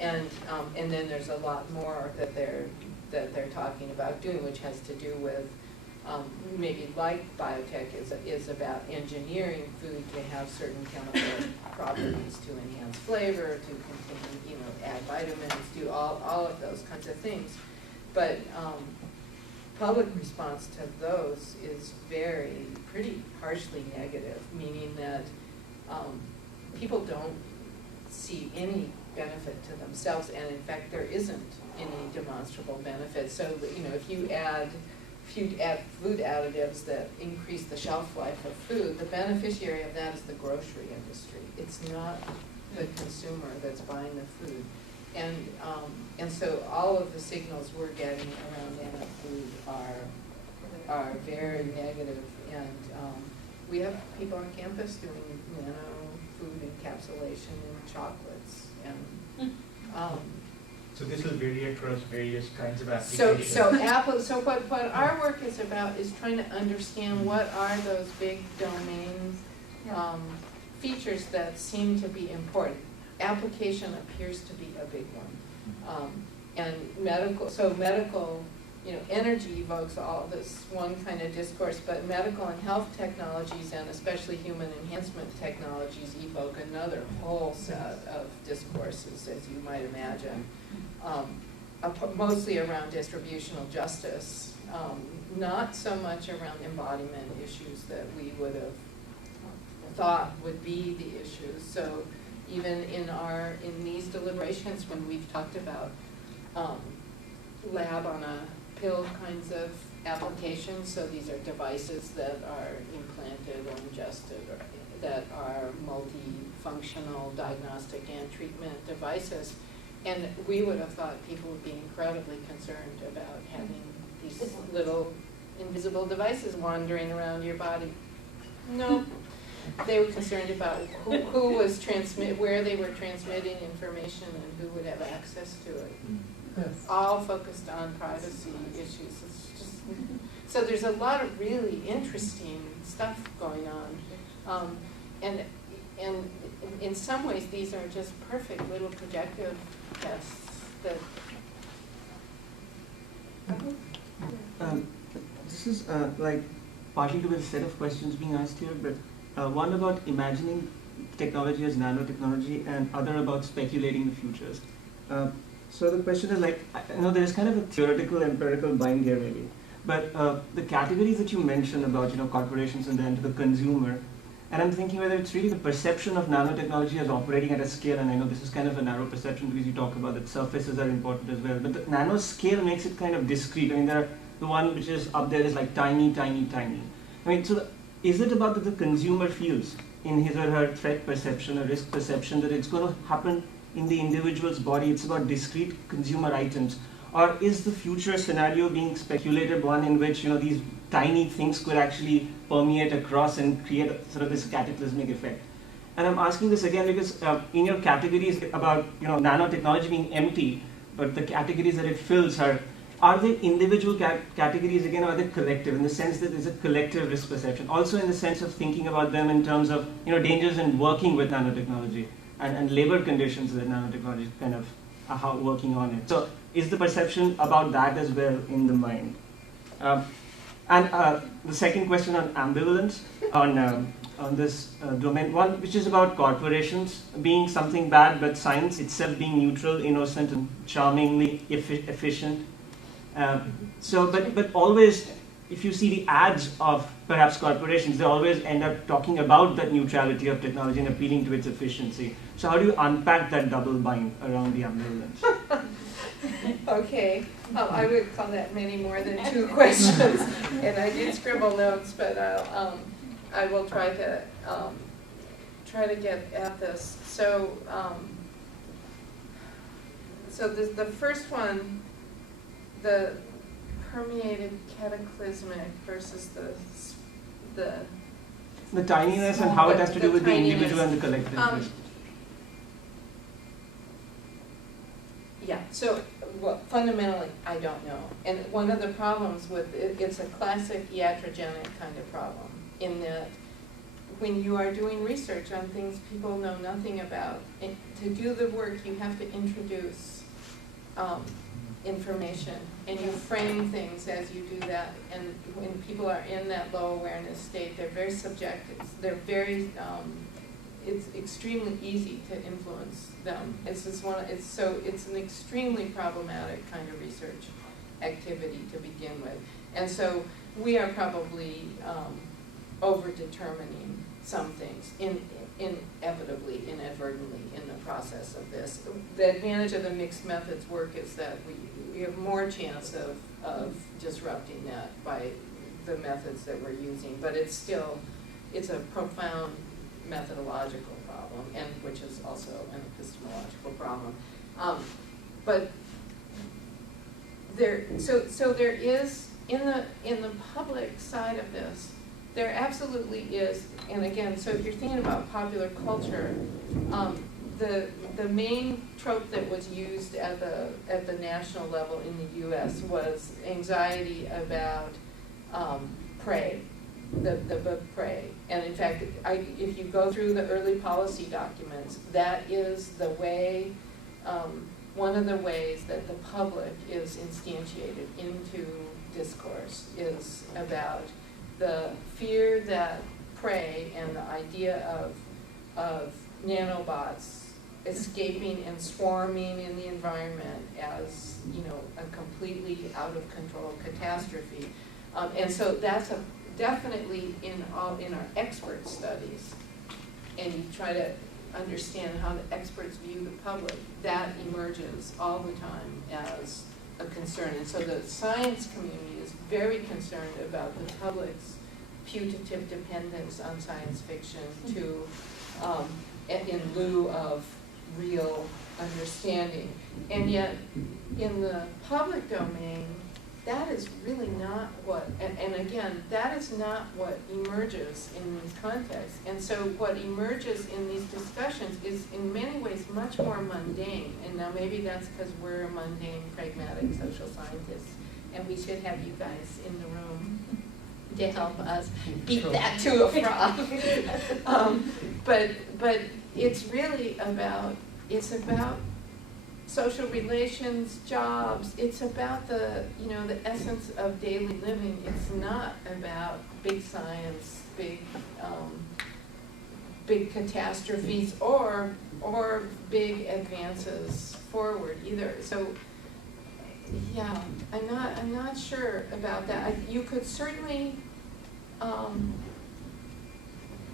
And then there's a lot more that they're talking about doing, which has to do with maybe like biotech is about engineering food to have certain chemical properties to enhance flavor, to contain, add vitamins, do all of those kinds of things. But public response to those is pretty harshly negative, meaning that people don't see any benefit to themselves, and in fact there isn't any demonstrable benefit. So if you add food additives that increase the shelf life of food, the beneficiary of that is the grocery industry. It's not the consumer that's buying the food. And so all of the signals we're getting around nano food are very negative. And we have people on campus doing nano food encapsulation in chocolates. And so this will vary across various kinds of applications. So what our work is about is trying to understand what are those big domain features that seem to be important. Application appears to be a big one. And medical, energy evokes all this one kind of discourse, but medical and health technologies, and especially human enhancement technologies, evoke another whole set of discourses, as you might imagine. Mostly around distributional justice, not so much around embodiment issues that we would have thought would be the issues. So even in these deliberations, when we've talked about lab on a pill kinds of applications, so these are devices that are implanted or ingested, or that are multifunctional diagnostic and treatment devices. And we would have thought people would be incredibly concerned about having these little invisible devices wandering around your body. No, they were concerned about who was where they were transmitting information and who would have access to it. Yes. All focused on privacy issues. It's just, so there's a lot of really interesting stuff going on, and in some ways these are just perfect little projective tests that. This is like partly to a set of questions being asked here, but one about imagining technology as nanotechnology, and other about speculating the futures. So the question is there's kind of a theoretical empirical bind here maybe, but the categories that you mentioned about corporations and then to the consumer, and I'm thinking whether it's really the perception of nanotechnology as operating at a scale, and I know this is kind of a narrow perception because you talk about that surfaces are important as well, but the nano scale makes it kind of discrete. I mean, the one which is up there is like tiny, tiny, tiny. I mean, so is it about that the consumer feels in his or her threat perception or risk perception that it's going to happen in the individual's body, it's about discrete consumer items? Or is the future scenario being speculated one in which these tiny things could actually permeate across and create sort of this cataclysmic effect? And I'm asking this again because in your categories about nanotechnology being empty, but the categories that it fills are they individual categories again, or are they collective in the sense that there's a collective risk perception? Also in the sense of thinking about them in terms of dangers in working with nanotechnology and labor conditions that nanotechnology is kind of working on it. So is the perception about that as well in the mind? And the second question on ambivalence, on this domain, one which is about corporations being something bad, but science itself being neutral, innocent, and charmingly efficient. But always, if you see the ads of perhaps corporations, they always end up talking about that neutrality of technology and appealing to its efficiency. So how do you unpack that double bind around the ambivalence? Okay, I would call that many more than two questions, and I did scribble notes, but I will try to get at this. So, the first one, the permeated cataclysmic versus the tininess and how it has to do with the individual and the collective. Yeah, so fundamentally, I don't know. And one of the problems with it, it's a classic iatrogenic kind of problem, in that when you are doing research on things people know nothing about, and to do the work, you have to introduce information, and you frame things as you do that. And when people are in that low awareness state, they're very subjective. They're very, it's extremely easy to influence them. It's just it's an extremely problematic kind of research activity to begin with. And so we are probably over-determining some things inadvertently in the process of this. The advantage of the mixed methods work is that we have more chance of disrupting that by the methods that we're using, but it's a profound methodological problem, and which is also an epistemological problem. But there is in the public side of this, there absolutely is, and again, so if you're thinking about popular culture, the main trope that was used at the national level in the U.S. was anxiety about prey, the book prey. And in fact, if you go through the early policy documents, that is the way, one of the ways that the public is instantiated into discourse is about the fear that prey and the idea of nanobots escaping and swarming in the environment as, a completely out of control catastrophe. And so that's definitely in our expert studies, and you try to understand how the experts view the public, that emerges all the time as a concern. And so the science community is very concerned about the public's putative dependence on science fiction to, in lieu of real understanding. And yet, in the public domain, that is really not what, and again, that is not what emerges in these contexts. And so what emerges in these discussions is in many ways much more mundane. And now maybe that's because we're mundane, pragmatic social scientists, and we should have you guys in the room to help us beat that to a frog. But it's really about, it's about social relations, jobs. It's about the essence of daily living. It's not about big science, big catastrophes, or big advances forward either. So yeah, I'm not sure about that. You could certainly. And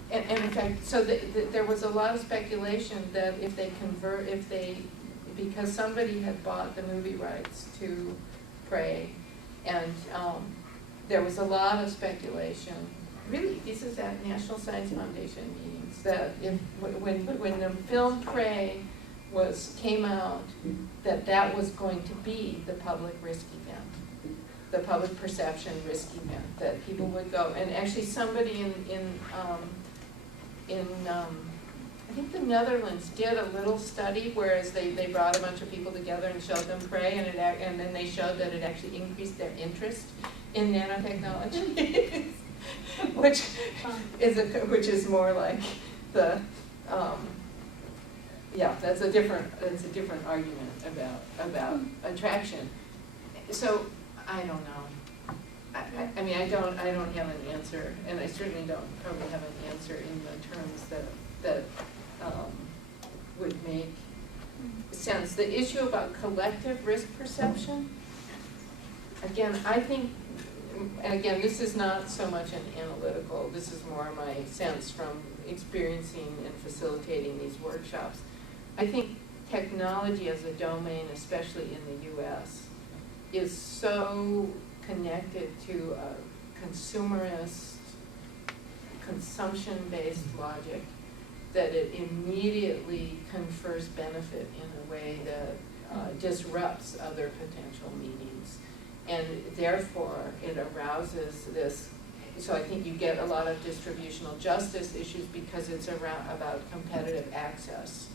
in fact, so there was a lot of speculation that because somebody had bought the movie rights to Prey, and there was a lot of speculation. Really, this is at National Science Foundation meetings, that when the film Prey came out, that was going to be the public risk event, the public perception risk event, that people would go. And actually, somebody in I think the Netherlands did a little study, whereas they brought a bunch of people together and showed them Prey, and then they showed that it actually increased their interest in nanotechnology, which is more like the that's a different argument about attraction. So I don't know. I mean, I don't have an answer, and I certainly don't probably have an answer in the terms that would make sense. The issue about collective risk perception, again, I think, and again, this is not so much an analytical, this is more my sense from experiencing and facilitating these workshops. I think technology as a domain, especially in the US, is so connected to a consumerist, consumption-based logic that it immediately confers benefit in a way that disrupts other potential meanings. And therefore, it arouses this. So I think you get a lot of distributional justice issues because it's about competitive access.